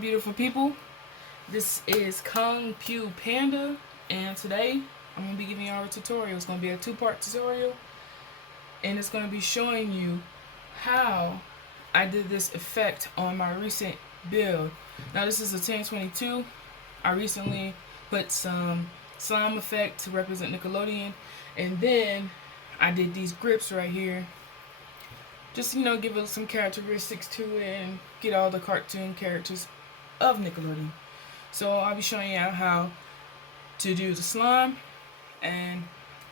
beautiful people. This is Kung Pew Panda, and today I'm going to be giving y'all a tutorial. It's going to be a two-part tutorial, and it's going to be showing you how I did this effect on my recent build. Now this is a 1022. I recently put some slime effect to represent Nickelodeon, and then I did these grips right here. Just, give it some characteristics to it and get all the cartoon characters of Nickelodeon. So I'll be showing you how to do the slime and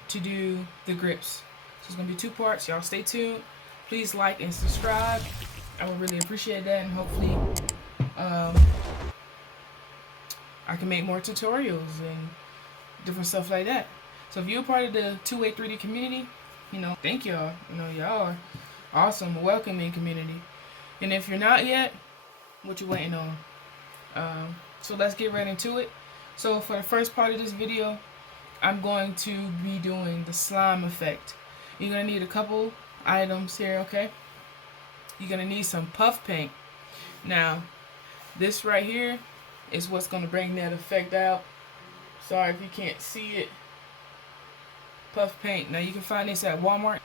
to do the grips. So it's going to be two parts. Y'all stay tuned. Please like and subscribe. I would really appreciate that, and hopefully I can make more tutorials and different stuff like that. So if you're a part of the 2A 3D community, thank y'all. Y'all are awesome, welcoming community. And if you're not yet, what you waiting on? So let's get right into it. So for the first part of this video, I'm going to be doing the slime effect. You're going to need a couple items here, okay? You're going to need some puff paint. Now, this right here is what's going to bring that effect out. Sorry if you can't see it. Puff paint. Now you can find this at Walmart.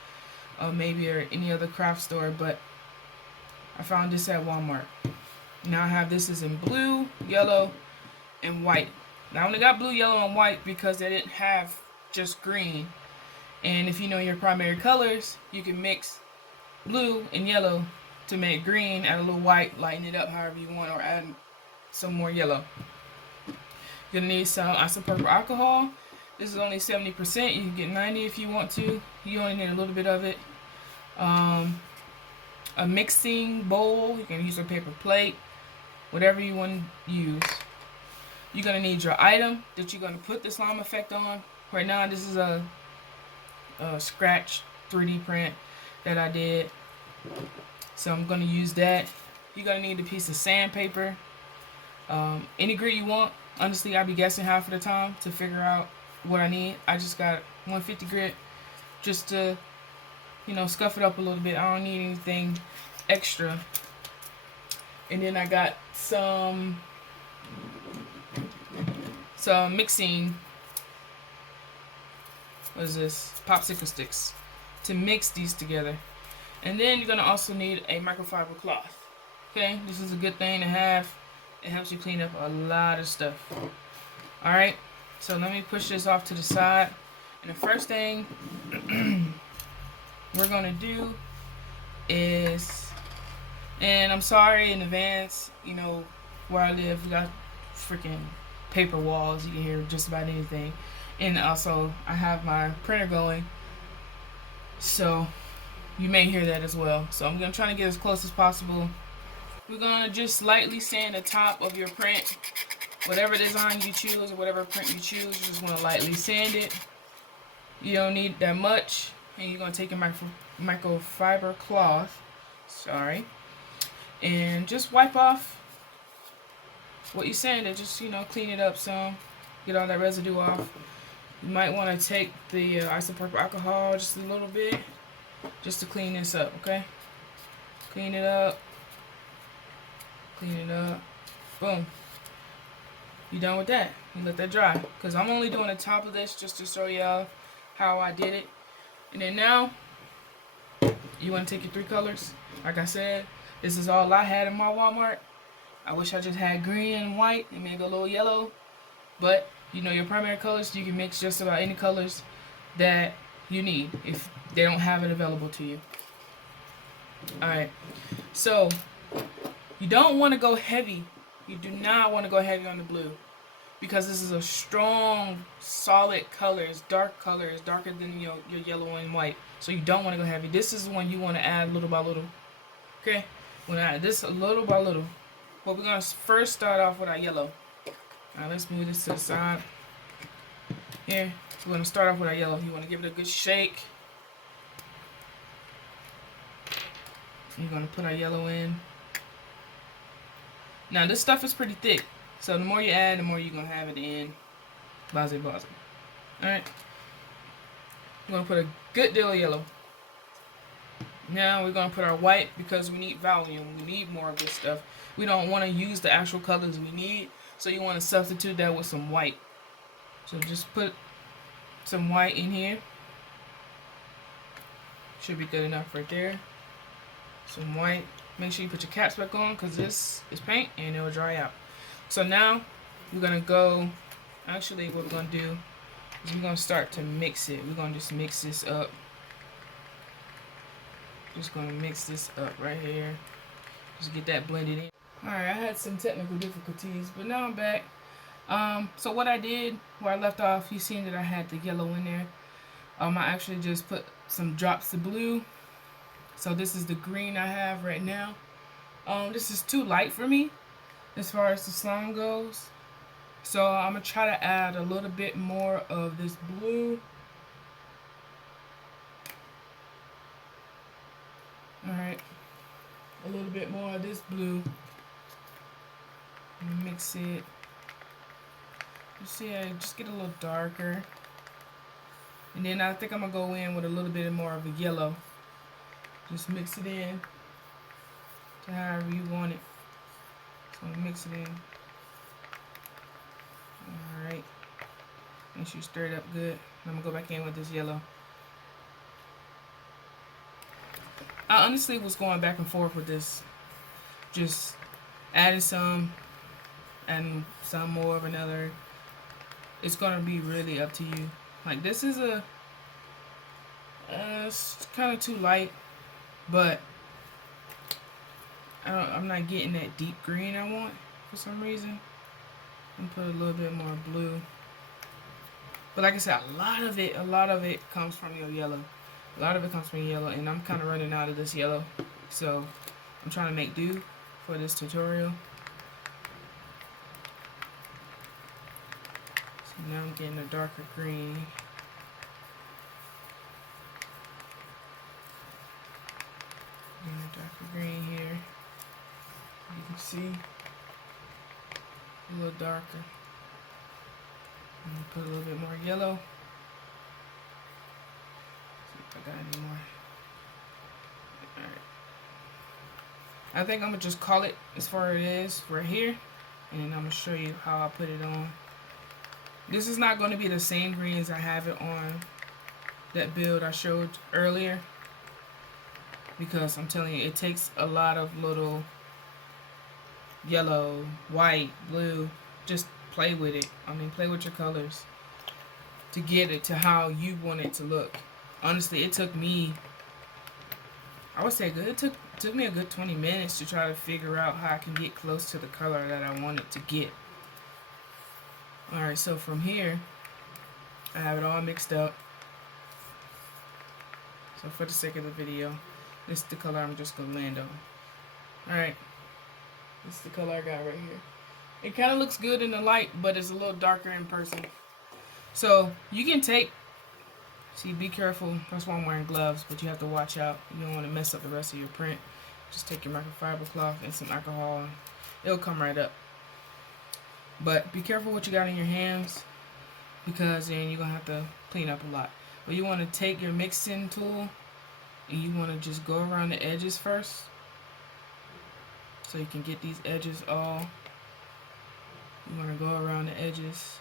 Maybe or any other craft store, but I found this at Walmart. Now I have this is in blue, yellow, and white. Now I only got blue, yellow, and white because they didn't have just green. And if you know your primary colors, you can mix blue and yellow to make green, add a little white, lighten it up however you want, or add some more yellow. You're gonna need some isopropyl alcohol. This is only 70%. You can get 90 if you want to. You only need a little bit of it. A mixing bowl. You can use a paper plate. Whatever you want to use. You're going to need your item that you're going to put the slime effect on. Right now, this is a scratch 3D print that I did. So I'm going to use that. You're going to need a piece of sandpaper. Any grit you want. Honestly, I'll be guessing half of the time to figure out what I need. I just got 150 grit just to, scuff it up a little bit. I don't need anything extra. And then I got some mixing, what is this? Popsicle sticks to mix these together. And then you're going to also need a microfiber cloth. Okay, this is a good thing to have. It helps you clean up a lot of stuff. Alright, so let me push this off to the side. And the first thing we're going to do is, and I'm sorry in advance, where I live, we got freaking paper walls. You can hear just about anything. And also, I have my printer going, so you may hear that as well. So I'm going to try to get as close as possible. We're going to just lightly sand the top of your print. Whatever design you choose or whatever print you choose, you just want to lightly sand it. You don't need that much. And you're going to take your microfiber cloth, and just wipe off what you sanded. Just, clean it up some. Get all that residue off. You might want to take the isopropyl alcohol just a little bit just to clean this up, okay? Clean it up. Clean it up. Boom. You done with that. You let that dry. Because I'm only doing the top of this just to show y'all how I did it. And then now, you want to take your three colors. Like I said, this is all I had in my Walmart. I wish I just had green and white and maybe a little yellow. But, your primary colors, you can mix just about any colors that you need if they don't have it available to you. Alright, so you don't want to go heavy. You do not want to go heavy on the blue, because this is a strong, solid color. It's dark color. It's darker than your yellow and white. So you don't want to go heavy. This is the one you want to add little by little. Okay? We're going to add this little by little. But we're going to first start off with our yellow. Now let's move this to the side. Here. We're going to start off with our yellow. You want to give it a good shake. You're going to put our yellow in. Now this stuff is pretty thick. So the more you add, the more you're going to have it in. Blase, blase. Alright. You're going to put a good deal of yellow. Now we're going to put our white because we need volume. We need more of this stuff. We don't want to use the actual colors we need. So you want to substitute that with some white. So just put some white in here. Should be good enough right there. Some white. Make sure you put your caps back on because this is paint and it will dry out. So now we're going to go, actually what we're going to do is we're going to start to mix it. We're going to just mix this up. Just going to mix this up right here. Just get that blended in. Alright, I had some technical difficulties, but now I'm back. So what I did, where I left off, you seen that I had the yellow in there. I actually just put some drops of blue. So this is the green I have right now. This is too light for me as far as the slime goes. So I'm going to try to add a little bit more of this blue. Alright, a little bit more of this blue. Mix it. You see, I just get a little darker. And then I think I'm going to go in with a little bit more of a yellow. Just mix it in to however you want it. So mix it in. Alright. Make sure you stir it up good. I'm going to go back in with this yellow. I honestly was going back and forth with this. Just adding some and some more of another. It's going to be really up to you. Like this is a it's kind of too light, but I'm not getting that deep green I want for some reason. I'm put a little bit more blue. But like I said, a lot of it comes from your yellow. A lot of it comes from yellow, and I'm kind of running out of this yellow. So I'm trying to make do for this tutorial. So now I'm getting a darker green. Getting a darker green here. You can see a little darker. I'm gonna put a little bit more yellow. See if I got any more. Alright. I think I'm gonna just call it as far as it is right here. And then I'm gonna show you how I put it on. This is not gonna be the same green as I have it on that build I showed earlier. Because I'm telling you, it takes a lot of little yellow, white, blue. Just play with it. I mean, play with your colors to get it to how you want it to look. Honestly, it took me, I would say good. It took me a good 20 minutes to try to figure out how I can get close to the color that I wanted to get. Alright, so from here, I have it all mixed up. So for the sake of the video, this is the color I'm just going to land on. Alright, this is the color I got right here. It kind of looks good in the light, but it's a little darker in person. So you can take, see, be careful. That's why I'm wearing gloves, but you have to watch out. You don't want to mess up the rest of your print. Just take your microfiber cloth and some alcohol, and it'll come right up. But be careful what you got in your hands, because then you're going to have to clean up a lot. But you want to take your mixing tool and you want to just go around the edges first, so you can get these edges all. You want to go around the edges.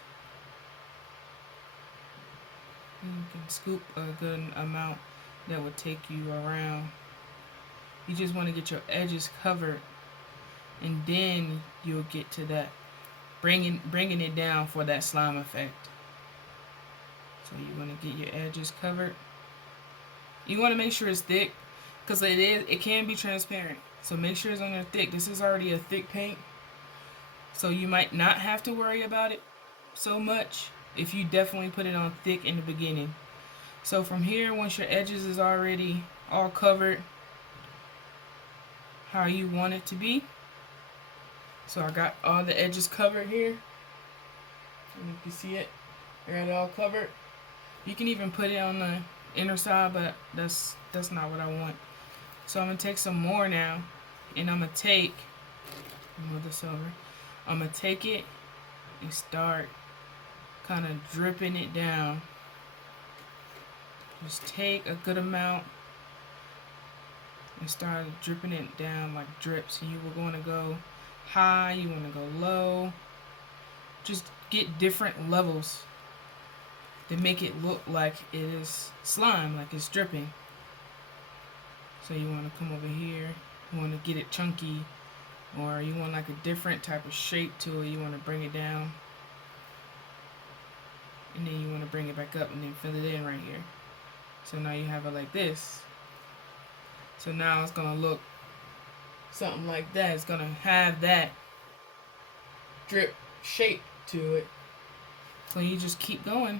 You can scoop a good amount that would take you around. You just want to get your edges covered, and then you'll get to that bringing it down for that slime effect. So you want to get your edges covered. You want to make sure it's thick, because it can be transparent. So make sure it's on there thick. This is already a thick paint, so you might not have to worry about it so much if you definitely put it on thick in the beginning. So from here, once your edges is already all covered how you want it to be. So I got all the edges covered here. You can see it. I got it all covered. You can even put it on the inner side, but that's not what I want. So I'm going to take some more now, and I'm going to move this over. I'm going to take it and start kind of dripping it down. Just take a good amount and start dripping it down like drips. And you were going to go high, you want to go low. Just get different levels to make it look like it is slime, like it's dripping. So you want to come over here, you want to get it chunky, or you want like a different type of shape to it. You want to bring it down, and then you want to bring it back up and then fill it in right here. So now you have it like this. So now it's going to look something like that. It's going to have that drip shape to it. So you just keep going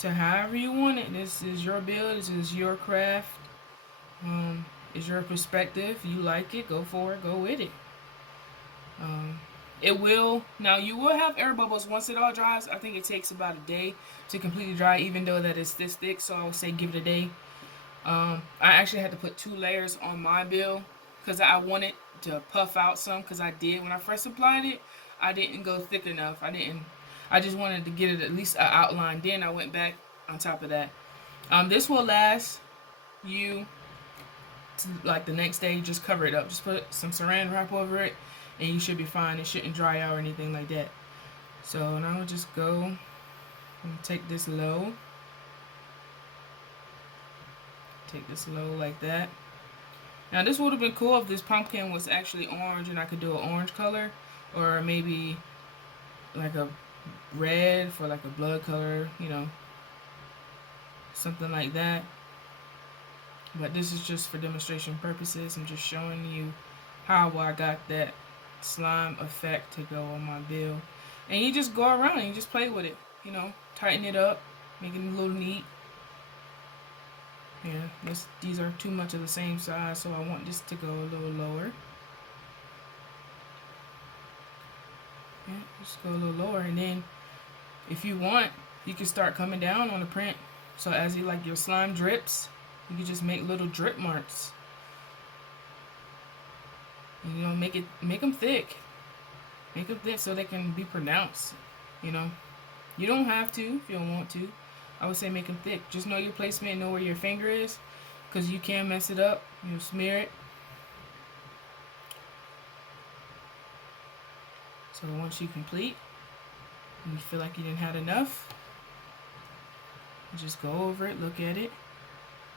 to however you want it. This is your build. This is your craft. It's your perspective. You like it, go for it. Go with it. It will. Now you will have air bubbles once it all dries. I think it takes about a day to completely dry, even though that it's this thick. So I would say give it a day. I actually had to put 2 layers on my bill because I wanted to puff out some, because I did when I first applied it. I didn't go thick enough. I just wanted to get it at least an outline. Then I went back on top of that. This will last you to, like, the next day. Just cover it up. Just put some saran wrap over it, and you should be fine. It shouldn't dry out or anything like that. So now I'll just go and take this low. Take this low like that. Now this would have been cool if this pumpkin was actually orange and I could do an orange color, or maybe like a red for like a blood color, you know, something like that. But this is just for demonstration purposes. I'm just showing you how I got that slime effect to go on my bill. And you just go around and you just play with it, you know, tighten it up, make it a little neat. Yeah, these are too much of the same size, so I want this to go a little lower. Yeah, just go a little lower, and then if you want, you can start coming down on the print. So as you like your slime drips, you can just make little drip marks. And, you know, make them thick. Make them thick so they can be pronounced. You know, you don't have to if you don't want to. I would say make them thick. Just know your placement, know where your finger is, because you can mess it up. You smear it. So once you complete, and you feel like you didn't have enough, you just go over it, look at it.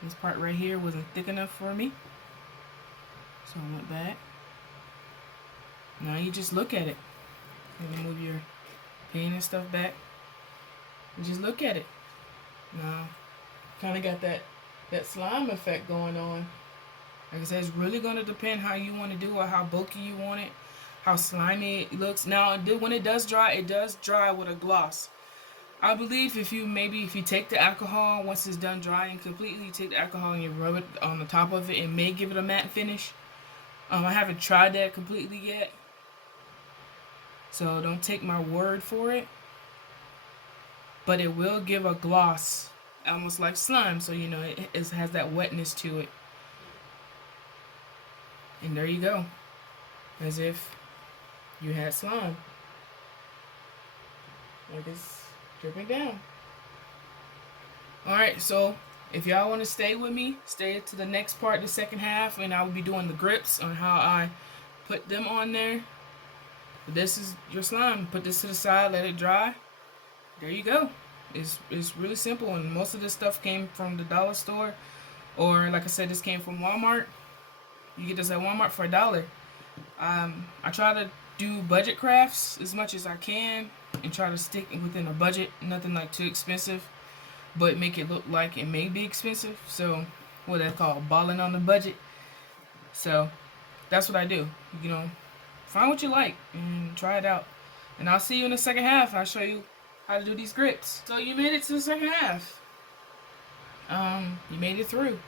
This part right here wasn't thick enough for me, so I went back. Now you just look at it. You move your pen and stuff back, and just look at it. Now, kind of got that slime effect going on. Like I said, it's really going to depend how you want to do it, how bulky you want it, how slimy it looks. Now, when it does dry with a gloss. I believe if you take the alcohol, once it's done drying completely, you take the alcohol and you rub it on the top of it, it may give it a matte finish. I haven't tried that completely yet, so don't take my word for it. But it will give a gloss, almost like slime, so you know it has that wetness to it. And there you go, as if you had slime. Like it's dripping down. Alright, so if y'all want to stay with me, stay to the next part, the second half, and I will be doing the grips on how I put them on there. But this is your slime. Put this to the side, let it dry. There you go. It's really simple, and most of this stuff came from the dollar store, or like I said, this came from Walmart. You get this at Walmart for $1. I try to do budget crafts as much as I can and try to stick within a budget, nothing like too expensive, but make it look like it may be expensive. So what they call balling on the budget. So that's what I do. You know, find what you like and try it out. And I'll see you in the second half. I'll show you how to do these grips. So you made it to the second half. You made it through.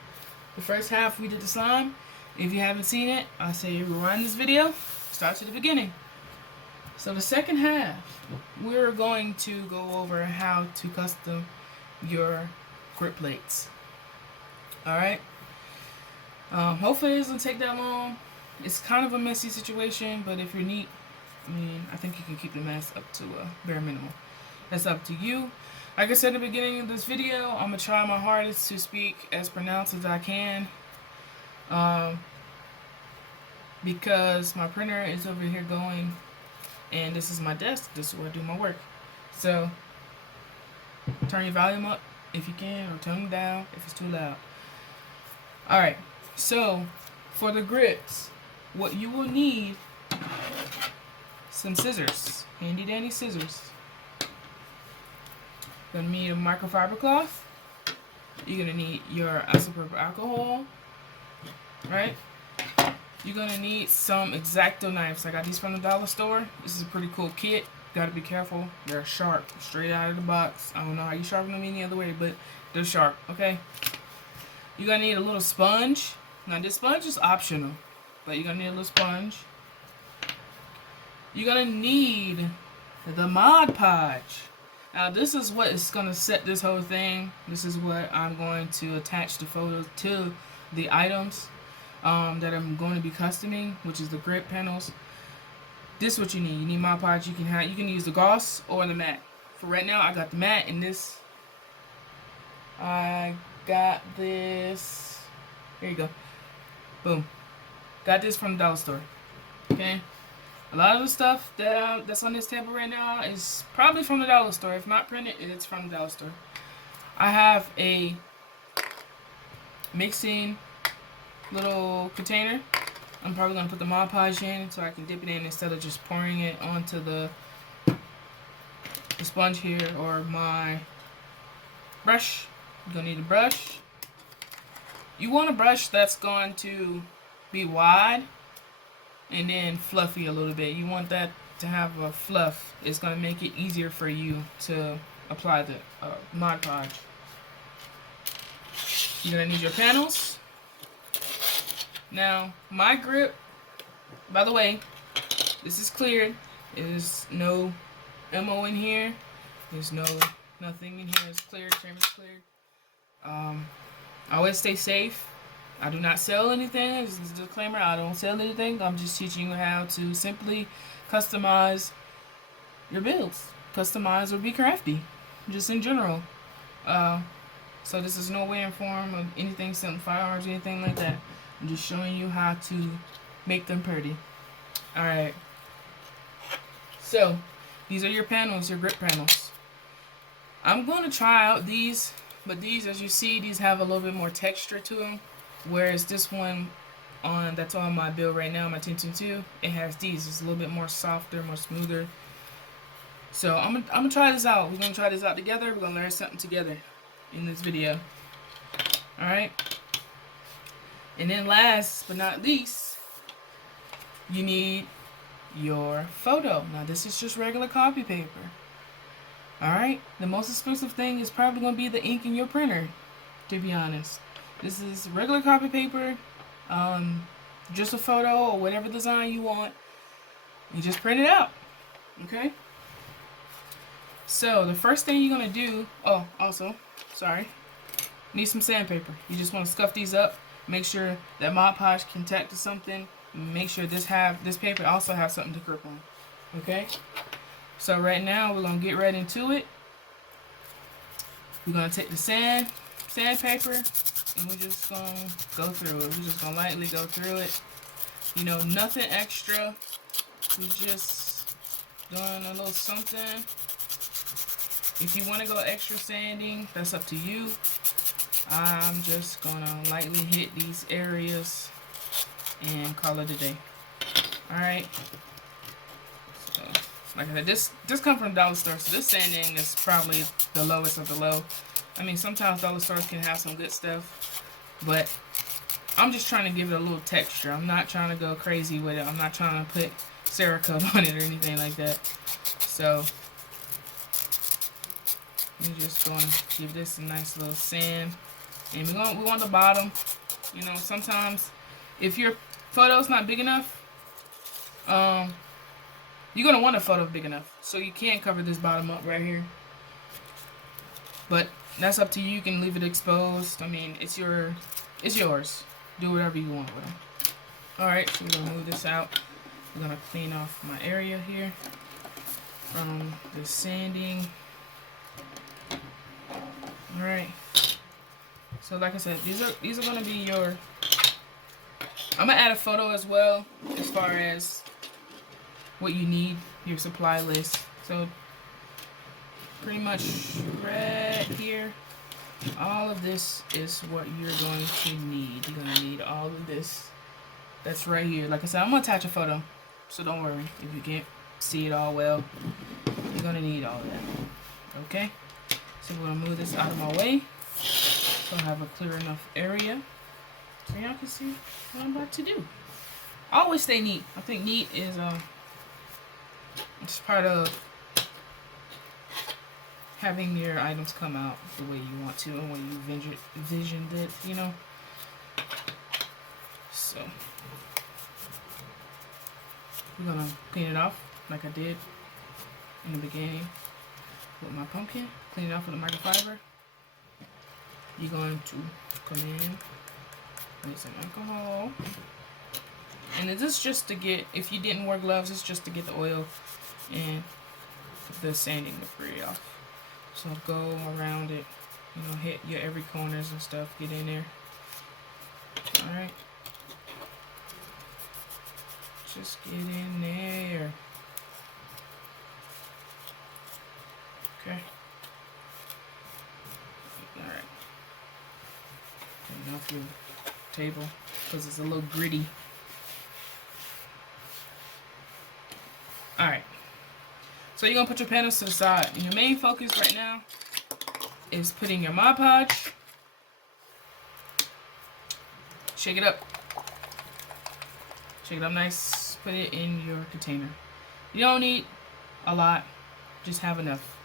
The first half we did the slime. If you haven't seen it, I say rewind this video, start to the beginning. So the second half, we're going to go over how to custom your grip plates. Alright? Hopefully it doesn't take that long. It's kind of a messy situation, but if you're neat, I think you can keep the mess up to a bare minimum. That's up to you. Like I said in the beginning of this video, I'm going to try my hardest to speak as pronounced as I can. Um, because my printer is over here going, and this is my desk. This is where I do my work. So turn your volume up if you can, or turn it down if it's too loud. Alright, so for the grips, what you will need, some scissors, handy dandy scissors. You're gonna need a microfiber cloth. You're gonna need your isopropyl alcohol, right? You're gonna need some X-Acto knives. I got these from the dollar store. This is a pretty cool kit. Gotta be careful. They're sharp, straight out of the box. I don't know how you sharpen them any other way, but they're sharp, okay? You're gonna need a little sponge. Now this sponge is optional, but you're gonna need a little sponge. You're gonna need the Mod Podge. Now this is what is gonna set this whole thing. This is what I'm going to attach the photos to the items that I'm going to be customing, which is the grip panels. This is what you need. You need Mod Podge. You can use the gauze or the matte. For right now, I got the matte, and this. I got this. Here you go. Boom. Got this from the dollar store. Okay. A lot of the stuff that's on this table right now is probably from the dollar store. If not printed, it's from the dollar store. I have a mixing little container. I'm probably going to put the Mod Podge in so I can dip it in instead of just pouring it onto the sponge here or my brush. You're going to need a brush. You want a brush that's going to be wide and then fluffy a little bit. You want that to have a fluff. It's going to make it easier for you to apply the Mod Podge. You're going to need your panels. Now, my grip, by the way, this is cleared. There's no MO in here. There's nothing in here. It's cleared. Camera's cleared. I always stay safe. I do not sell anything. This is a disclaimer. I don't sell anything. I'm just teaching you how to simply customize your builds. Customize or be crafty, just in general. So this is no way in form of anything selling firearms or anything like that. I'm just showing you how to make them pretty. Alright. So, these are your panels, your grip panels. I'm going to try out these, but these, as you see, these have a little bit more texture to them. Whereas this one that's on my build right now, my 10-2, it has these. It's a little bit more softer, more smoother. So, I'm gonna try this out. We're going to try this out together. We're going to learn something together in this video. Alright. And then last but not least, you need your photo. Now this is just regular copy paper. Alright? The most expensive thing is probably going to be the ink in your printer, to be honest. This is regular copy paper, just a photo or whatever design you want. You just print it out. Okay? So the first thing you're going to do, need some sandpaper. You just want to scuff these up. Make sure that Mod Podge can tack to something. Make sure this paper also has something to grip on. Okay? So right now we're gonna get right into it. We're gonna take the sandpaper and we're just gonna go through it. We're just gonna lightly go through it. You know, nothing extra. We're just doing a little something. If you want to go extra sanding, that's up to you. I'm just gonna lightly hit these areas and call it a day. Alright. So, like I said, this comes from the dollar store, so this sanding is probably the lowest of the low. I mean, sometimes dollar stores can have some good stuff, but I'm just trying to give it a little texture. I'm not trying to go crazy with it. I'm not trying to put Cerakote on it or anything like that. So, we're just going to give this a nice little sand. And we want the bottom. You know, sometimes if your photo's not big enough, you're going to want a photo big enough. So you can cover this bottom up right here. But that's up to you. You can leave it exposed. I mean, it's yours. Do whatever you want with it. Alright, so we're going to move this out. We're going to clean off my area here from the sanding. Alright. So like I said, these are going to be your I'm gonna add a photo as well as far as what you need, your supply list. So pretty much right here, all of this is what you're going to need. You're gonna need all of this. That's right here. Like I said, I'm gonna attach a photo, so don't worry if you can't see it all well. You're gonna need all of that. Okay? So we're gonna move this out of my way so I have a clear enough area so y'all can see what I'm about to do. I always stay neat. I think neat is it's part of having your items come out the way you want to and when you visioned it, you know. So we're gonna clean it off like I did in the beginning with my pumpkin. Clean it off with a microfiber. You're going to come in with some alcohol. And this is just to get, if you didn't wear gloves, it's just to get the oil and the sanding debris off. So go around it, you know, hit your every corners and stuff, get in there. Alright. Just get in there. Okay. Alright. Clean off your table because it's a little gritty. Alright. So you're going to put your panels to the side. And your main focus right now is putting your Mod Podge. Shake it up. Shake it up nice. Put it in your container. You don't need a lot. Just have enough.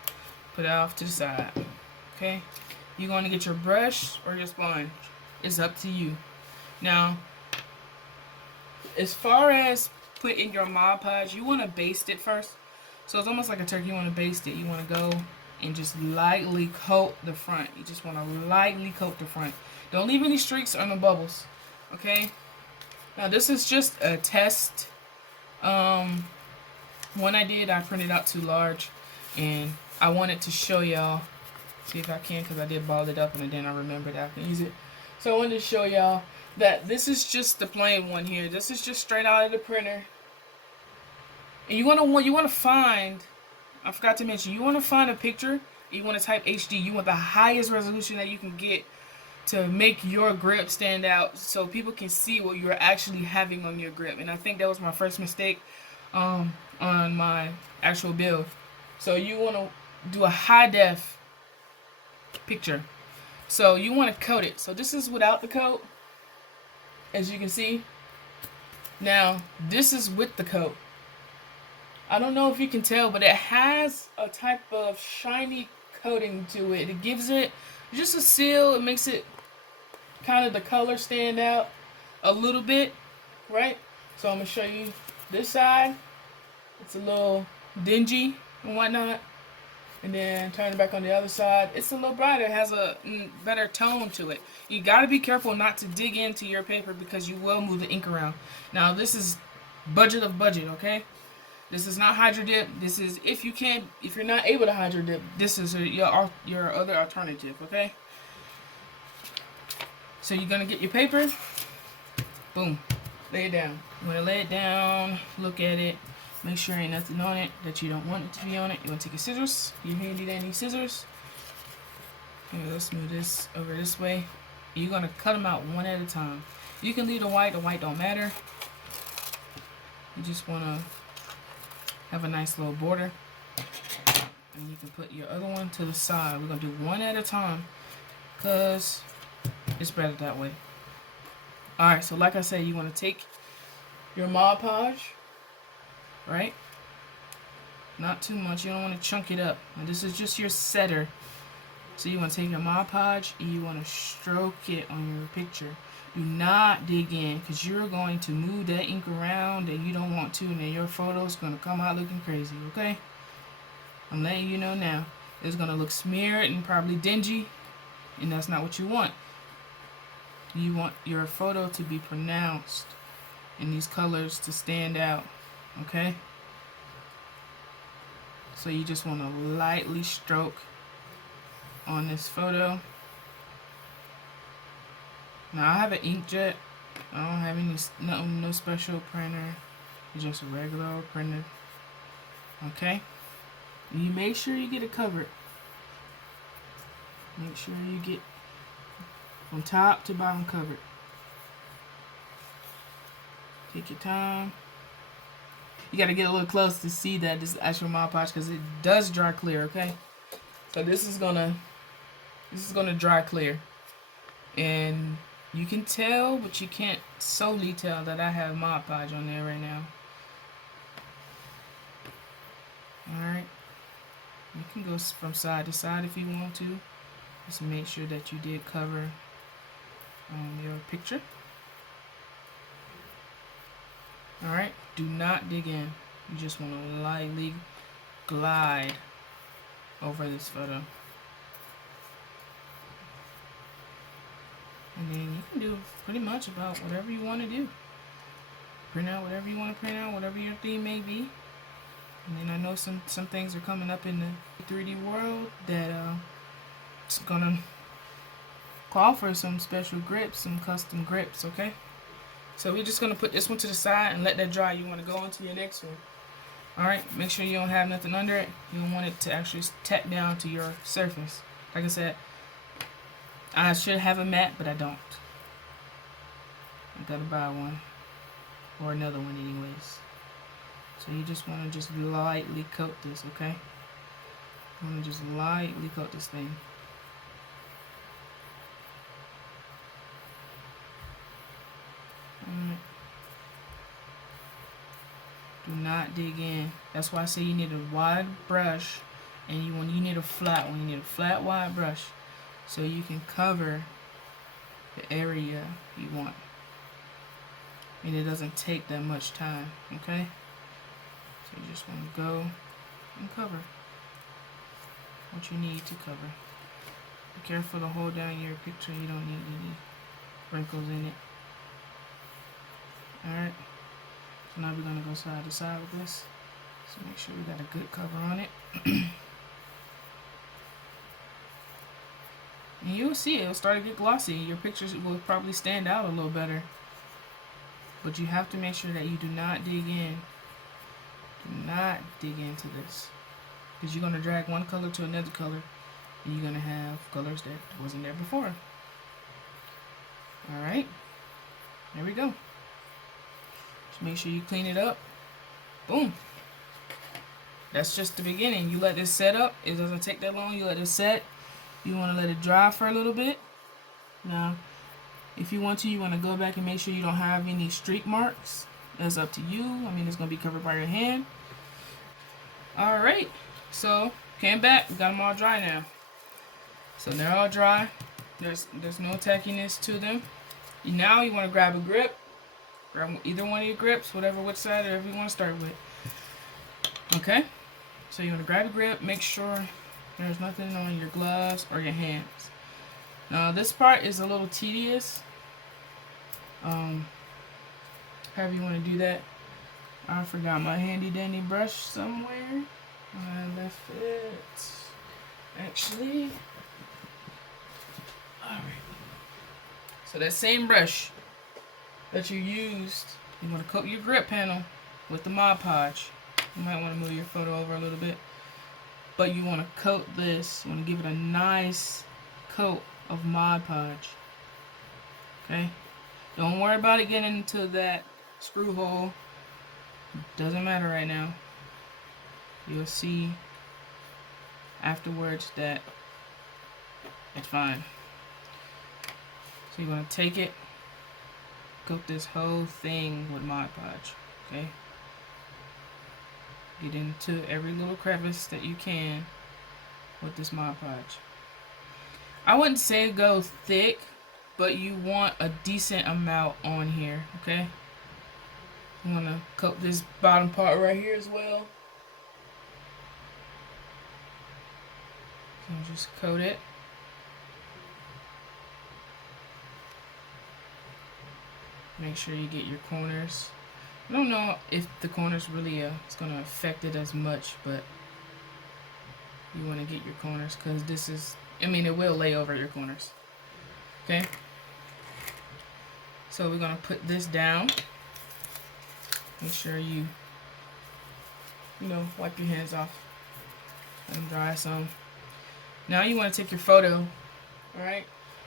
Put it off to the side. Okay? You're going to get your brush or your sponge. It's up to you. Now, as far as putting your Mod Podge, you want to baste it first. So it's almost like a turkey. You want to baste it. You want to go and just lightly coat the front. You just want to lightly coat the front. Don't leave any streaks or no bubbles. Okay? Now this is just a test. One I did, I printed out too large. And I wanted to show y'all. See if I can, because I did ball it up and then I remembered I can use it. So I wanted to show y'all that this is just the plain one here. This is just straight out of the printer. And you want to find, I forgot to mention, you want to find a picture. You want to type HD. You want the highest resolution that you can get to make your grip stand out so people can see what you're actually having on your grip. And I think that was my first mistake on my actual build. So you want to do a high def picture. So you want to coat it. So this is without the coat, as you can see. Now this is with the coat. I don't know if you can tell, but it has a type of shiny coating to it. It gives it just a seal. It makes it kind of the color stand out a little bit, right? So I'm going to show you this side. It's a little dingy and whatnot. And then turn it back on the other side. It's a little brighter. It has a better tone to it. You got to be careful not to dig into your paper because you will move the ink around. Now this is budget of budget, okay? This is not hydro dip. This is if you're not able to hydro dip, this is your other alternative, okay? So you're gonna get your paper, boom, lay it down. You wanna lay it down, look at it, make sure ain't nothing on it that you don't want it to be on it. You wanna take your scissors, your handy dandy scissors. Okay, let's move this over this way. You're gonna cut them out one at a time. You can leave the white don't matter. You just wanna have a nice little border. And you can put your other one to the side. We're going to do one at a time because it's better that way. Alright, so like I said, you want to take your Mod Podge, right? Not too much. You don't want to chunk it up. And this is just your setter. So you want to take your Mod Podge and you want to stroke it on your picture. Do not dig in because you're going to move that ink around and you don't want to, and then your photo is going to come out looking crazy, okay? I'm letting you know now. It's going to look smeared and probably dingy, and that's not what you want. You want your photo to be pronounced and these colors to stand out, okay? So you just want to lightly stroke on this photo. Now I have an inkjet I don't have any no special printer. It's just a regular old printer. Okay. You make sure you get it covered. Make sure you get from top to bottom covered. Take your time. You gotta get a little close to see that this is actual Mod Podge because it does dry clear. Okay. So this is gonna dry clear, and you can tell, but you can't solely tell that I have Mod Podge on there right now. Alright. You can go from side to side if you want to. Just make sure that you did cover your picture. Alright. Do not dig in. You just want to lightly glide over this photo. And then you can do pretty much about whatever you want to do. Print out whatever you want to print out, whatever your theme may be. And then I know some things are coming up in the 3D world that it's gonna call for some special grips, some custom grips, okay? So we're just gonna put this one to the side and let that dry. You wanna go on to your next one. Alright, make sure you don't have nothing under it. You don't want it to actually tack down to your surface. Like I said, I should have a mat, but I don't. I gotta buy one. Or another one anyways. So you just want to just lightly coat this, okay? You want to just lightly coat this thing. Do not dig in. That's why I say you need a wide brush, and you need a flat one. You need a flat, wide brush, so you can cover the area you want, and it doesn't take that much time, okay? So you just want to go and cover what you need to cover. Be careful to hold down your picture. You don't need any wrinkles in it. Alright. So now we're going to go side to side with this. So make sure we got a good cover on it. And you'll see it'll start to get glossy. Your pictures will probably stand out a little better. But you have to make sure that you do not dig in. Do not dig into this, because you're going to drag one color to another color, and you're going to have colors that wasn't there before. Alright, there we go. Just make sure you clean it up. Boom. That's just the beginning. You let this set up. It doesn't take that long. You let it set. You want to let it dry for a little bit. Now, if you want to, you want to go back and make sure you don't have any streak marks. That's up to you. I mean, it's going to be covered by your hand. Alright, so came back. We got them all dry now. So they're all dry. There's no tackiness to them. Now you want to grab a grip. Grab either one of your grips, which side, whatever you want to start with. Okay? So you want to grab a grip. Make sure there's nothing on your gloves or your hands. Now this part is a little tedious. However you want to do that. I forgot my handy dandy brush somewhere. I left it. Actually. Alright. So that same brush that you used, you want to coat your grip panel with the Mod Podge. You might want to move your photo over a little bit. But you want to coat this. You want to give it a nice coat of Mod Podge. Okay? Don't worry about it getting into that screw hole. Doesn't matter right now. You'll see afterwards that it's fine. So you're going to take it, coat this whole thing with Mod Podge. Okay? Get into every little crevice that you can with this Mod Podge. I wouldn't say go thick, but you want a decent amount on here, okay? I'm gonna coat this bottom part right here as well. So just coat it. Make sure you get your corners. I don't know if the corners really it's gonna affect it as much, but you want to get your corners because this is, I mean, it will lay over your corners. Okay. So we're going to put this down. Make sure you wipe your hands off and dry some. Now you want to take your photo. Alright?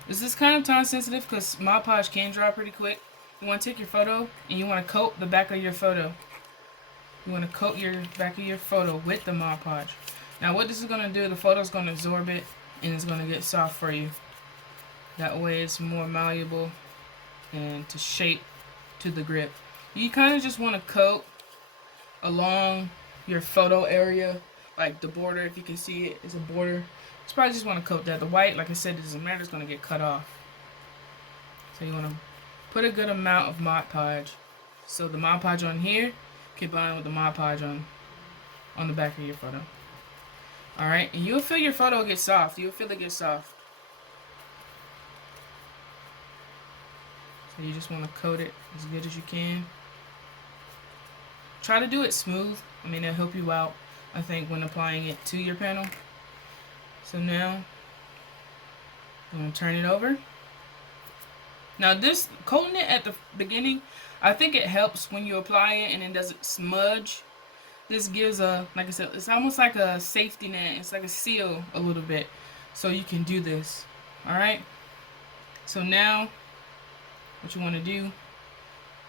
This is kind of time sensitive because Mod Podge can dry pretty quick. You want to take your photo and you want to coat the back of your photo. You want to coat your back of your photo with the Mod Podge. Now what this is going to do, the photo is going to absorb it and it's going to get soft for you. That way it's more malleable and to shape to the grip. You kind of just want to coat along your photo area, like the border. If you can see it, is a border. You probably just want to coat that. The white, like I said, it doesn't matter. It's going to get cut off. So you want to put a good amount of Mod Podge. So the Mod Podge on here combined with the Mod Podge on the back of your photo. Alright, and you'll feel your photo get soft. You'll feel it get soft. So you just want to coat it as good as you can. Try to do it smooth. I mean, it'll help you out, I think, when applying it to your panel. So now, I'm going to turn it over. Now this, coating it at the beginning, I think it helps when you apply it and it doesn't smudge. This gives a, like I said, it's almost like a safety net. It's like a seal a little bit. So you can do this. Alright? So now, what you want to do,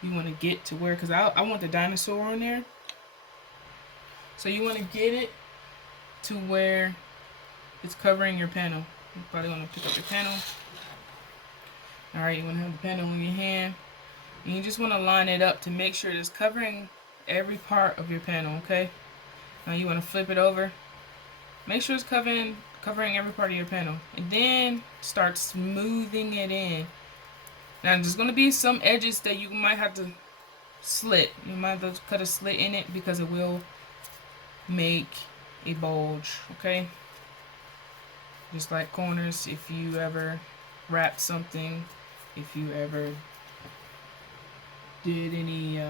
you want to get to where, because I want the dinosaur on there. So you want to get it to where it's covering your panel. You probably want to pick up your panel. Alright, you want to have the panel in your hand. And you just want to line it up to make sure it's covering every part of your panel, okay? Now you want to flip it over. Make sure it's covering every part of your panel. And then start smoothing it in. Now there's going to be some edges that you might have to slit. You might have to cut a slit in it because it will make a bulge, okay? Just like corners, if you ever wrapped something, if you ever did any,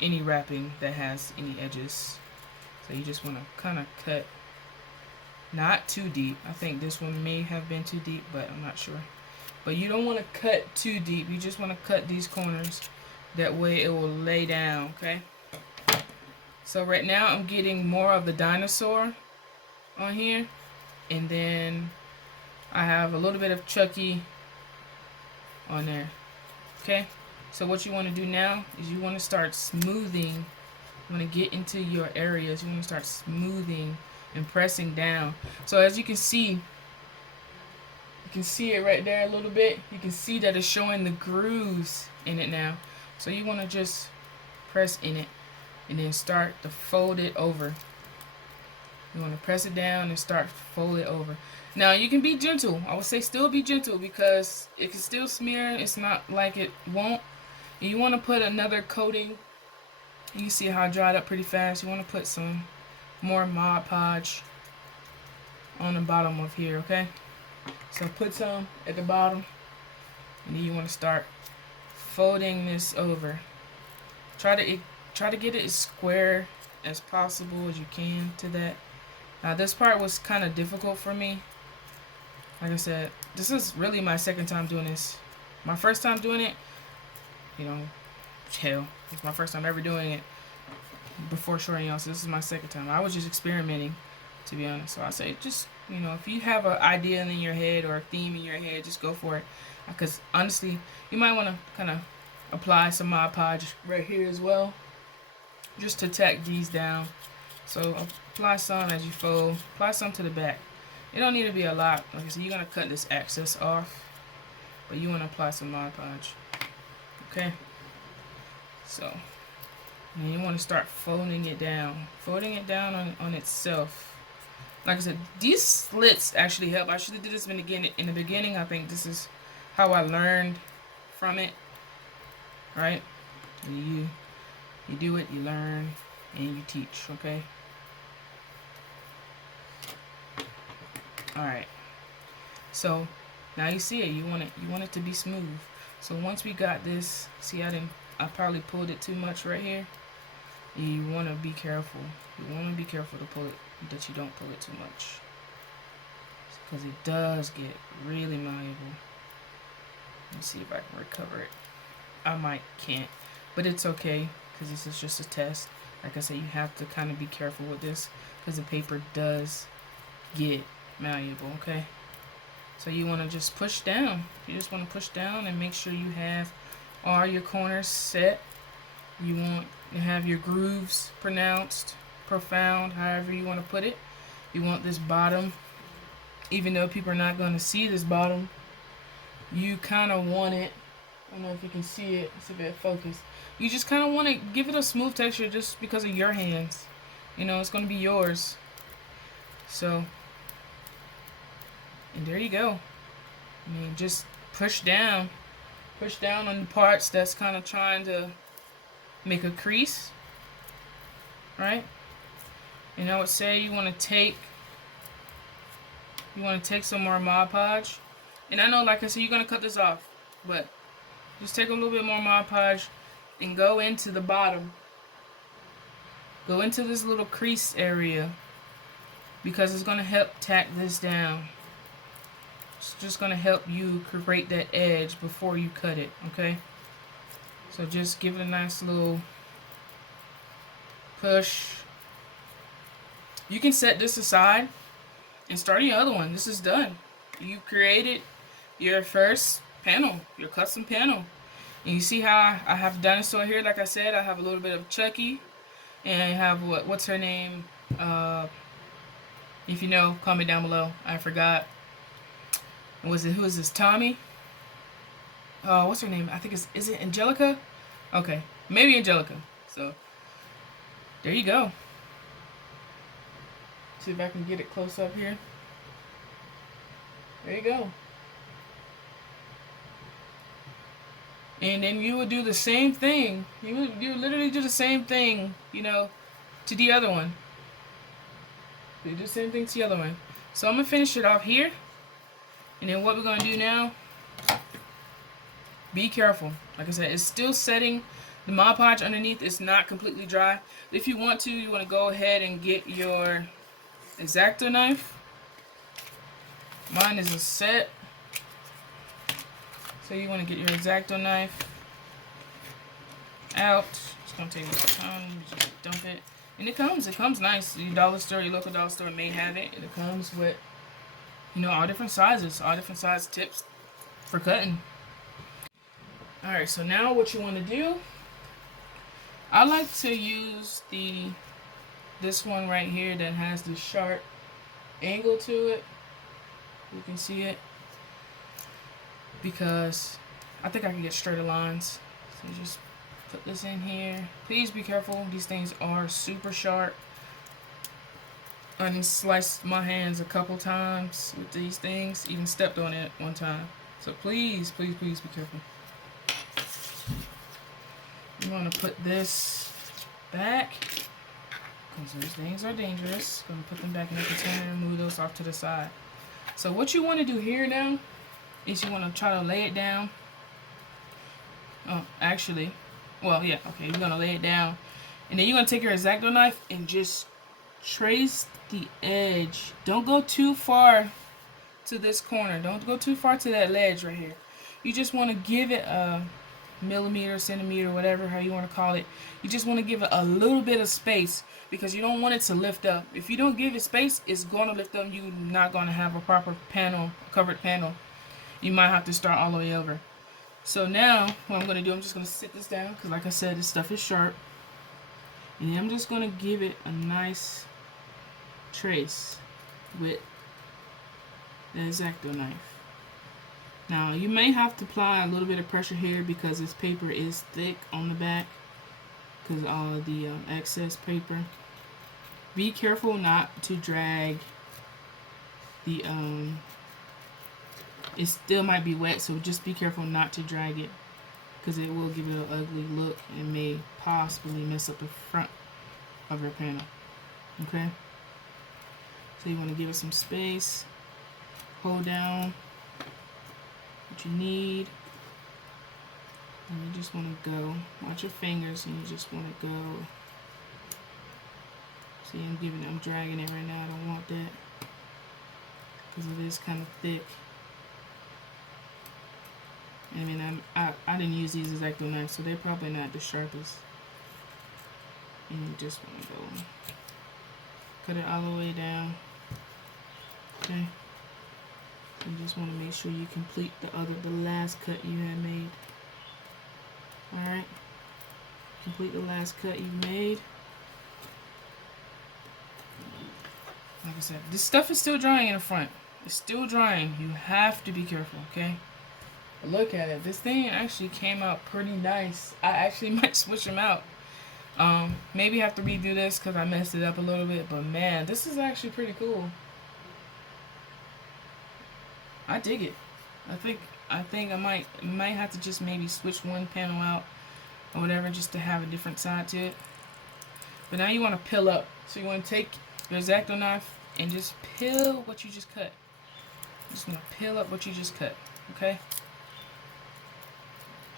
any wrapping that has any edges. So you just want to kind of cut, not too deep. I think this one may have been too deep, but I'm not sure. But you don't want to cut too deep. You just want to cut these corners. That way it will lay down, okay? So right now I'm getting more of the dinosaur on here. And then I have a little bit of Chucky on there. Okay? So what you want to do now is you want to start smoothing. You want to get into your areas. You want to start smoothing and pressing down. So as you can see it right there a little bit. You can see that it's showing the grooves in it now. So you want to just press in it and then start to fold it over. You want to press it down and start to fold it over. Now you can be gentle. I would say still be gentle because it can still smear. It's not like it won't. And you want to put another coating. You see how it dried up pretty fast. You want to put some more Mod Podge on the bottom of here, okay? So put some at the bottom. And then you want to start folding this over. Try to get it as square as possible as you can to that. Now this part was kind of difficult for me. Like I said, this is really my second time doing this. My first time doing it, hell, it's my first time ever doing it before showing y'all. So this is my second time. I was just experimenting, to be honest. So I say just, if you have an idea in your head or a theme in your head, just go for it. Because honestly, you might want to kind of apply some Mod Podge right here as well, just to tack these down. So apply some as you fold. Apply some to the back. It don't need to be a lot. Like I said, you're going to cut this excess off. But you want to apply some Mod Podge. Okay? So, and you want to start folding it down. Folding it down on itself. Like I said, these slits actually help. I should have did this in the beginning. I think this is how I learned from it. Right? You do it, you learn, and you teach, okay? Alright. So now you see it, you want it to be smooth. So once we got this, see I probably pulled it too much right here. You want to be careful. You want to be careful to pull it, that you don't pull it too much. Because it does get really malleable. Let me see if I can recover it. I can't, but it's okay because this is just a test. Like I said, you have to kind of be careful with this because the paper does get malleable, okay? So you want to just push down. You just want to push down and make sure you have all your corners set. You want to have your grooves pronounced, profound, however you want to put it. You want this bottom, even though people are not going to see this bottom, you kind of want it. I don't know if you can see it. It's a bit focused. You just kind of want to give it a smooth texture just because of your hands. You know, it's going to be yours. So, and there you go. I mean, just push down. Push down on the parts that's kind of trying to make a crease. Right? And I would say you want to take some more Mod Podge. And I know, like I said, you're going to cut this off. But just take a little bit more Mod Podge and go into the bottom. Go into this little crease area because it's going to help tack this down. It's just going to help you create that edge before you cut it, okay? So just give it a nice little push. You can set this aside and start your other one. This is done. You created your first panel, your custom panel. And you see how I have dinosaur here. Like I said, I have a little bit of Chucky, and I have what's her name? If you know, comment down below. I forgot. Who is this? Tommy? What's her name? I think is it Angelica? Okay, maybe Angelica. So there you go. See if I can get it close up here. There you go. And then you would do the same thing. You would literally do the same thing, you know, to the other one. You do the same thing to the other one. So I'm going to finish it off here. And then what we're going to do now, be careful. Like I said, it's still setting. The Mod Podge underneath is not completely dry. If you want to, you want to go ahead and get your X-Acto knife. Mine is a set. So you want to get your X-Acto knife out. It's going to take some time. You just dump it. And it comes nice. Your dollar store, your local dollar store may have it. And it comes with, you know, all different sizes, all different size tips for cutting. Alright, so now what you want to do, I like to use this one right here that has the sharp angle to it. You can see it. Because I think I can get straighter lines. So just put this in here. Please be careful. These things are super sharp. I sliced my hands a couple times with these things. Even stepped on it one time. So please, please, please be careful. You want to put this back. Because those things are dangerous. Going to put them back in the container and move those off to the side. So what you want to do here now is you want to try to lay it down. Oh, actually, well, yeah, okay, you're going to lay it down. And then you're going to take your X-Acto knife and just trace the edge. Don't go too far to this corner. Don't go too far to that ledge right here. You just want to give it a millimeter, centimeter, whatever, how you want to call it. You just want to give it a little bit of space because you don't want it to lift up. If you don't give it space, it's going to lift up. You're not going to have a proper panel, covered panel. You might have to start all the way over. So now, what I'm going to do, I'm just going to sit this down. Because like I said, this stuff is sharp. And then I'm just going to give it a nice trace with the X-Acto knife. Now, you may have to apply a little bit of pressure here because this paper is thick on the back. Because of all of the excess paper. Be careful not to drag the it still might be wet, so just be careful not to drag it because it will give it an ugly look and may possibly mess up the front of your panel. Okay, so you want to give it some space, hold down what you need, and you just want to go, watch your fingers, and you just want to go. See, I'm dragging it right now. I don't want that because it is kind of thick. I mean, I didn't use these X-Acto knives, so they're probably not the sharpest. And you just want to go cut it all the way down. Okay. You just want to make sure you complete the last cut you had made. Alright. Complete the last cut you made. Like I said, this stuff is still drying in the front. It's still drying. You have to be careful, okay? But look at it. This thing actually came out pretty nice. I actually might switch them out. Maybe have to redo this because I messed it up a little bit. But man, this is actually pretty cool. I dig it. I think I might have to just maybe switch one panel out or whatever just to have a different side to it. But now you want to peel up. So you want to take your X-Acto knife and just peel what you just cut. Just want to peel up what you just cut. Okay?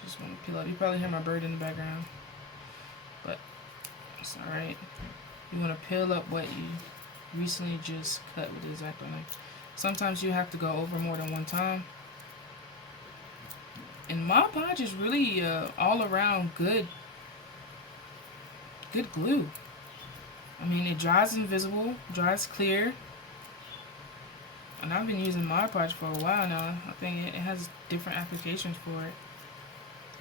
Just want to peel up. You probably hear my bird in the background. But it's alright. You want to peel up what you recently just cut with the X-Acto knife. Sometimes you have to go over more than one time. And Mod Podge is really all around good glue. I mean, it dries invisible, dries clear. And I've been using Mod Podge for a while now. I think it has different applications for it.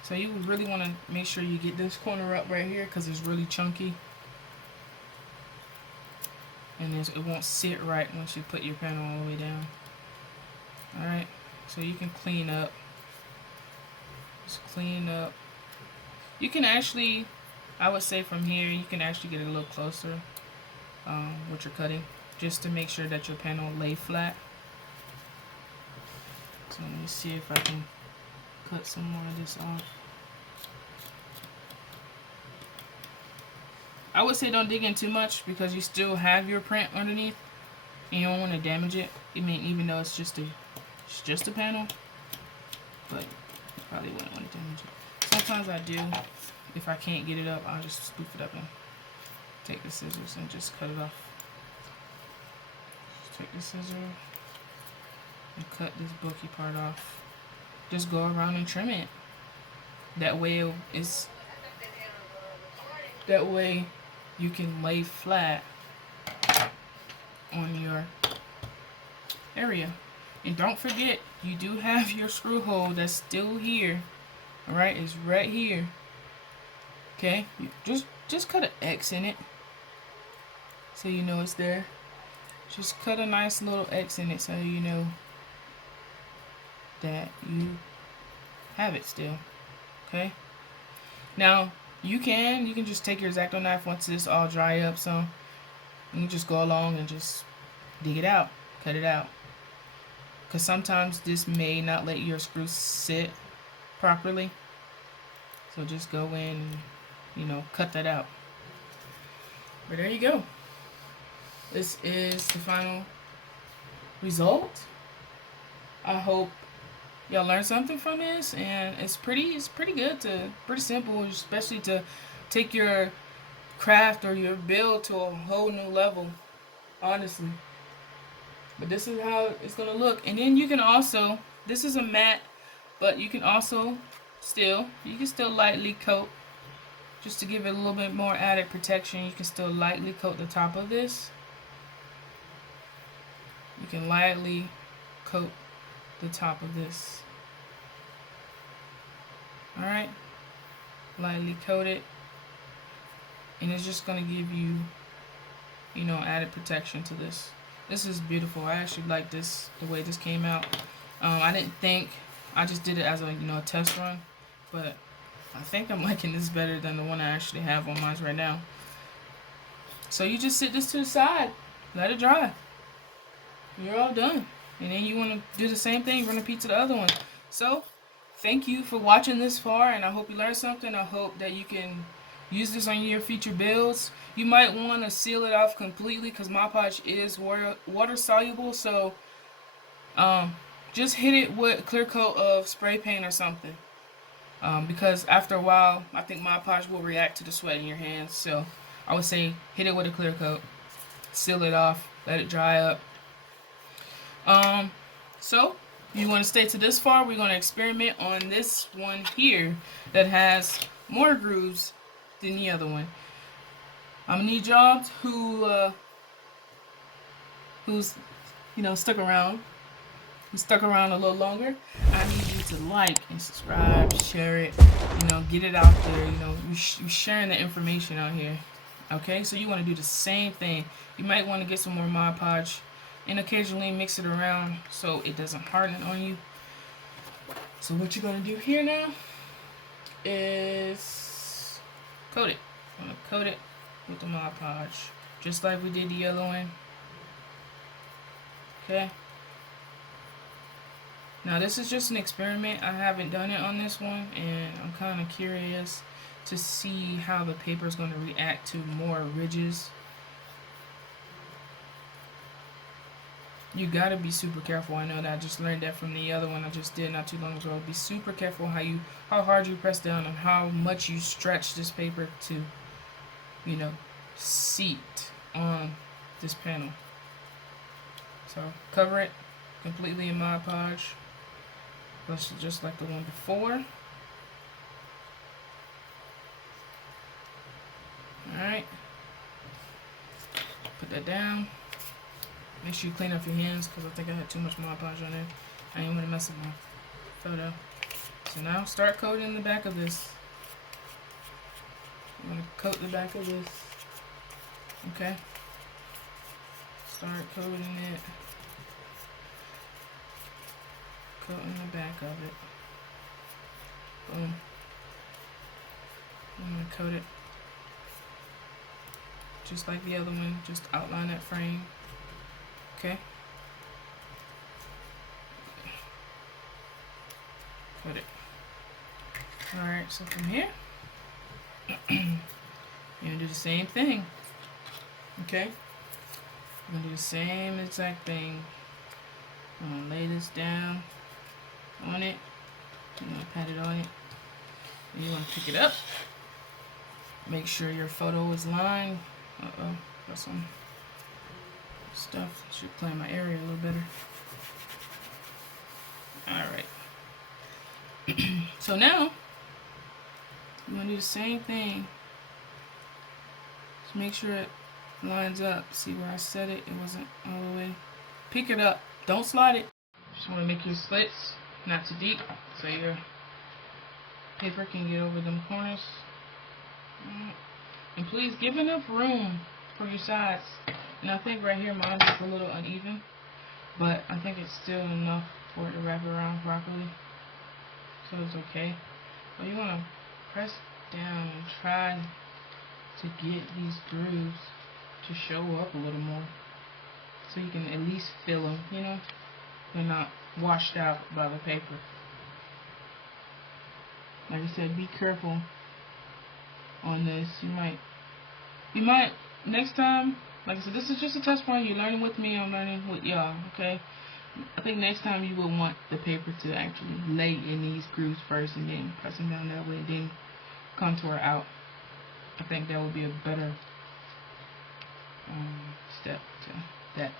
So you would really want to make sure you get this corner up right here because it's really chunky. And it won't sit right once you put your panel all the way down. Alright, so you can clean up. Just clean up. You can actually, I would say from here, you can actually get a little closer what you're cutting. Just to make sure that your panel lay flat. So let me see if I can cut some more of this off. I would say don't dig in too much because you still have your print underneath and you don't want to damage it. I mean, even though it's just a panel, but you probably wouldn't want to damage it. Sometimes I do. If I can't get it up, I'll just spoof it up and take the scissors and just cut it off. Just take the scissors and cut this bulky part off. Just go around and trim it. That way you can lay flat on your area. And don't forget, you do have your screw hole that's still here. Alright, it's right here. Okay, you just cut an X in it so you know it's there. Just cut a nice little X in it so you know that you have it still. Okay, now you can just take your X-Acto knife once this all dry up, so you can just go along and just dig it out, cut it out, because sometimes this may not let your screws sit properly. So just go in and, you know, cut that out. But there you go. This is the final result. I hope y'all learned something from this, and it's pretty good pretty simple, especially to take your craft or your build to a whole new level, honestly. But this is how it's gonna look. And then you can also, this is a matte, but you can also still lightly coat, just to give it a little bit more added protection. You can still lightly coat the top of this. You can lightly coat the top of this. Alright, lightly coat it, and it's just going to give you, you know, added protection to this. This is beautiful. I actually like this, the way this came out. I didn't think, I just did it as a, you know, a test run, but I think I'm liking this better than the one I actually have on mine right now. So you just sit this to the side, let it dry. You're all done. And then you want to do the same thing, run a repeat to the other one. So, thank you for watching this far, and I hope you learned something. I hope that you can use this on your future builds. You might want to seal it off completely because Mod Podge is water soluble, so just hit it with a clear coat of spray paint or something. Because after a while, I think Mod Podge will react to the sweat in your hands. So I would say hit it with a clear coat, seal it off, let it dry up. So You want to stay to this far, we're going to experiment on this one here that has more grooves than the other one. I'm going to need y'all who's stuck around, a little longer. I need you to like and subscribe, share it, get it out there. You're sharing the information out here. Okay, so you want to do the same thing. You might want to get some more Mod Podge and occasionally mix it around so it doesn't harden on you. So what you're going to do here now is coat it. I'm going to coat it with the Mod Podge, just like we did the other one. Okay. Now this is just an experiment. I haven't done it on this one, and I'm kind of curious to see how the paper is going to react to more ridges. You gotta be super careful. I know that I just learned that from the other one I just did not too long ago. Be super careful how hard you press down and how much you stretch this paper to, seat on this panel. So cover it completely in Mod Podge, just like the one before. Alright, put that down. Make sure you clean up your hands because I think I had too much Mod Podge on there. I didn't want to mess up my photo. So now start coating the back of this. I'm going to coat the back of this. Okay. Start coating it. Coating the back of it. Boom. I'm going to coat it just like the other one. Just outline that frame. Okay. Coat it. Alright, so from here, you're going to do the same thing. Okay? I'm going to do the same exact thing. I'm going to lay this down on it. I'm going to pat it on it. And you want to pick it up. Make sure your photo is lined. Uh-oh, got some stuff. Should clean my area a little better. Alright. So now, I'm going to do the same thing. Just make sure it lines up. See where I set it? It wasn't all the way. Pick it up. Don't slide it. Just want to make your slits not too deep so your paper can get over them corners. And please give enough room for your sides. And I think right here mine is a little uneven, but I think it's still enough for it to wrap around properly. So it's okay. But you want to press down and try to get these grooves to show up a little more. So you can at least feel them, They're not washed out by the paper. Like I said, be careful on this. You might next time, like I said, this is just a test point. You're learning with me, I'm learning with y'all, okay? I think next time you will want the paper to actually lay in these grooves first and then press them down that way and then contour out. I think that would be a better step to that.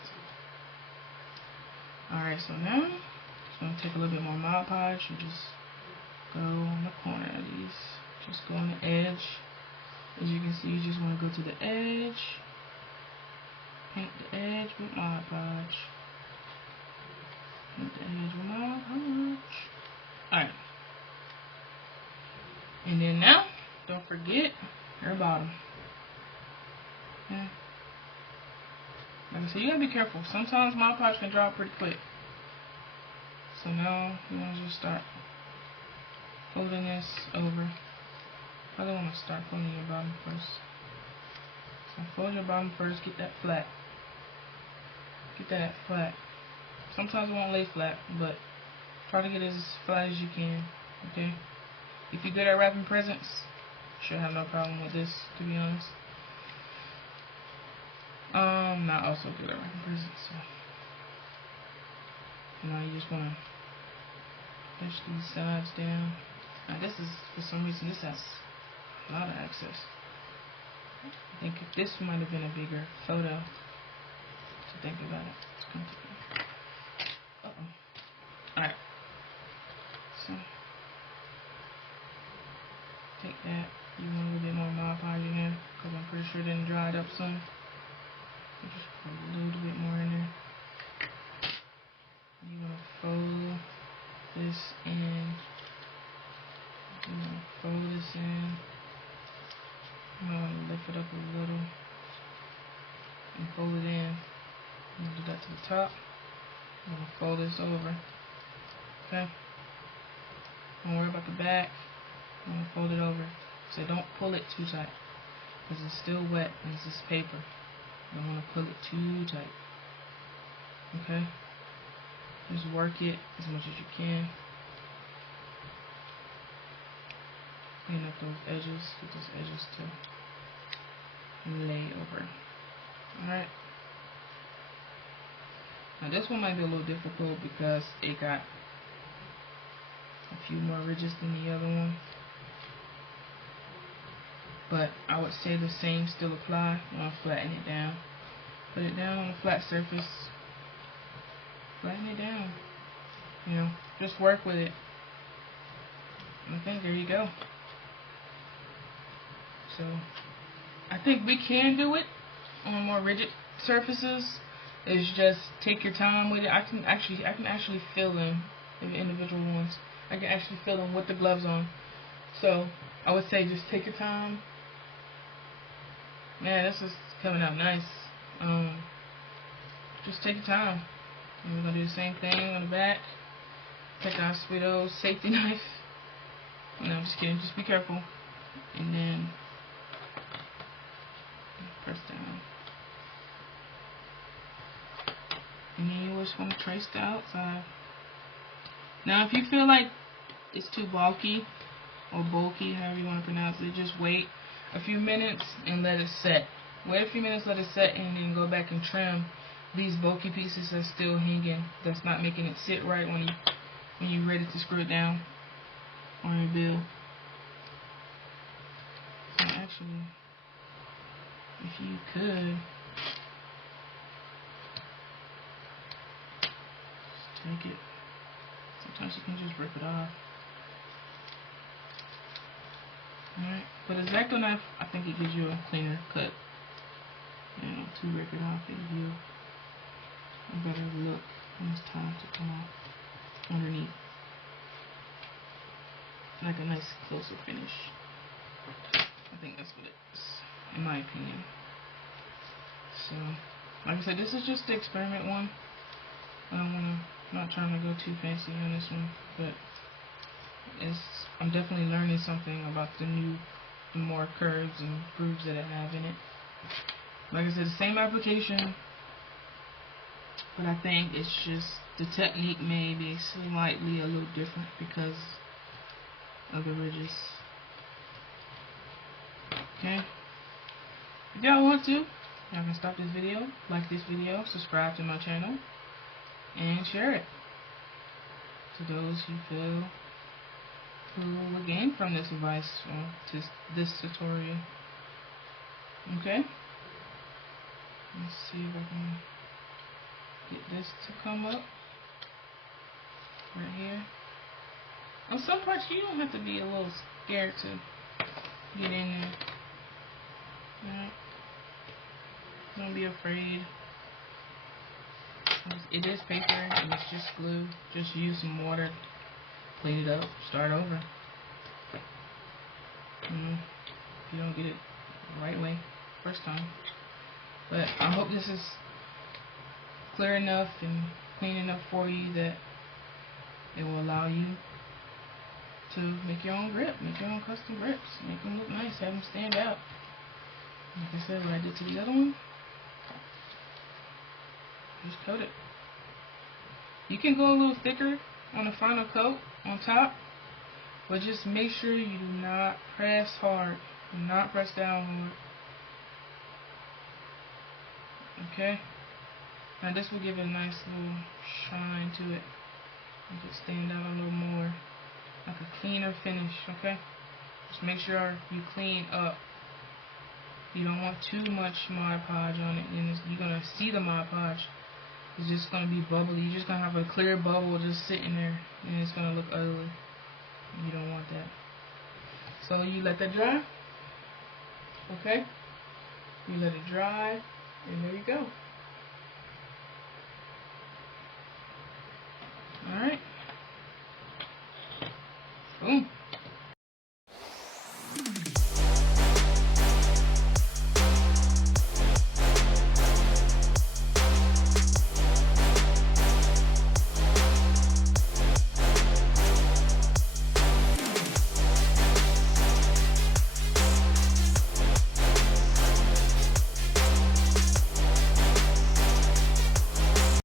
Alright, so now just going to take a little bit more Mod Podge and just go on the corner of these. Just go on the edge. As you can see, you just want to go to the edge. Paint the edge with Mod Podge. Paint the edge with Mod Podge. Alright. And then now, don't forget your bottom. Okay. Like I said, you gotta be careful. Sometimes Mod Podge can dry pretty quick. So now, you want to just start folding this over. Probably want to start folding your bottom first. So fold your bottom first, get that flat. Get that flat. Sometimes it won't lay flat, but try to get it as flat as you can. Okay? If you're good at wrapping presents, should have no problem with this, to be honest. Not also good at wrapping presents, so you just wanna push these sides down. Now this is, for some reason, this has a lot of access. I think if this might have been a bigger photo to think about it. Uh-oh. Alright. up some. Just put a little bit more in there. You're going to fold this in. You're going to fold this in. I'm going to lift it up a little and fold it in. I'm going to do that to the top. I'm going to fold this over. Okay? Don't worry about the back. I'm going to fold it over. So don't pull it too tight, because it's still wet and it's just paper. You don't want to pull it too tight. Okay? Just work it as much as you can. Clean up those edges. Get those edges to lay over. Alright? Now this one might be a little difficult because it got a few more ridges than the other one. But I would say the same still apply. I'm going to flatten it down. Put it down on a flat surface. Flatten it down. You know, just work with it. Okay, there you go. So, I think we can do it on more rigid surfaces. Is just take your time with it. I can actually feel them, the individual ones. I can actually feel them with the gloves on. So, I would say just take your time. Man, this is coming out nice. Just take your time. And we're going to do the same thing on the back. Take our sweet old safety knife. No, I'm just kidding. Just be careful. And then press down. And then you just want to trace the outside. Now, if you feel like it's too bulky or bulky, however you want to pronounce it, just wait a few minutes and let it set. Wait a few minutes, let it set, and then go back and trim these bulky pieces that's still hanging, that's not making it sit right when you're ready to screw it down on your bill. So actually, if you could just take it. Sometimes you can just rip it off. Alright, but a X-Acto knife, I think it gives you a cleaner cut. You know, to rip it off, it gives you a better look when it's time to come off underneath. Like a nice closer finish. I think that's what it is, in my opinion. So, like I said, this is just the experiment one. I'm not trying to go too fancy on this one, but I'm definitely learning something about the more curves and grooves that I have in it. Like I said, the same application, but I think it's just the technique may be slightly a little different because of the ridges. Okay. If y'all want to, y'all can stop this video, like this video, subscribe to my channel, and share it to those who feel who will gain from this advice or this tutorial. Okay. Let's see if I can get this to come up right here. On some parts you don't have to be a little scared to get in there. Alright. Don't be afraid. It is paper and it's just glue. Just use some water, clean it up, start over. If you don't get it the right way first time. But I hope this is clear enough and clean enough for you that it will allow you to make your own grip, make your own custom grips, make them look nice, have them stand out. Like I said, what I did to the other one, just coat it. You can go a little thicker on the final coat on top, but just make sure you do not press hard, do not press down hard. Okay? Now this will give it a nice little shine to it. Make it stand out a little more, like a cleaner finish, okay? Just make sure you clean up. You don't want too much Mod Podge on it, and you're going to see the Mod Podge. It's just going to be bubbly. You're just going to have a clear bubble just sitting there, and it's going to look ugly. You don't want that. So you let that dry, okay? You let it dry, and there you go. Alright. Boom.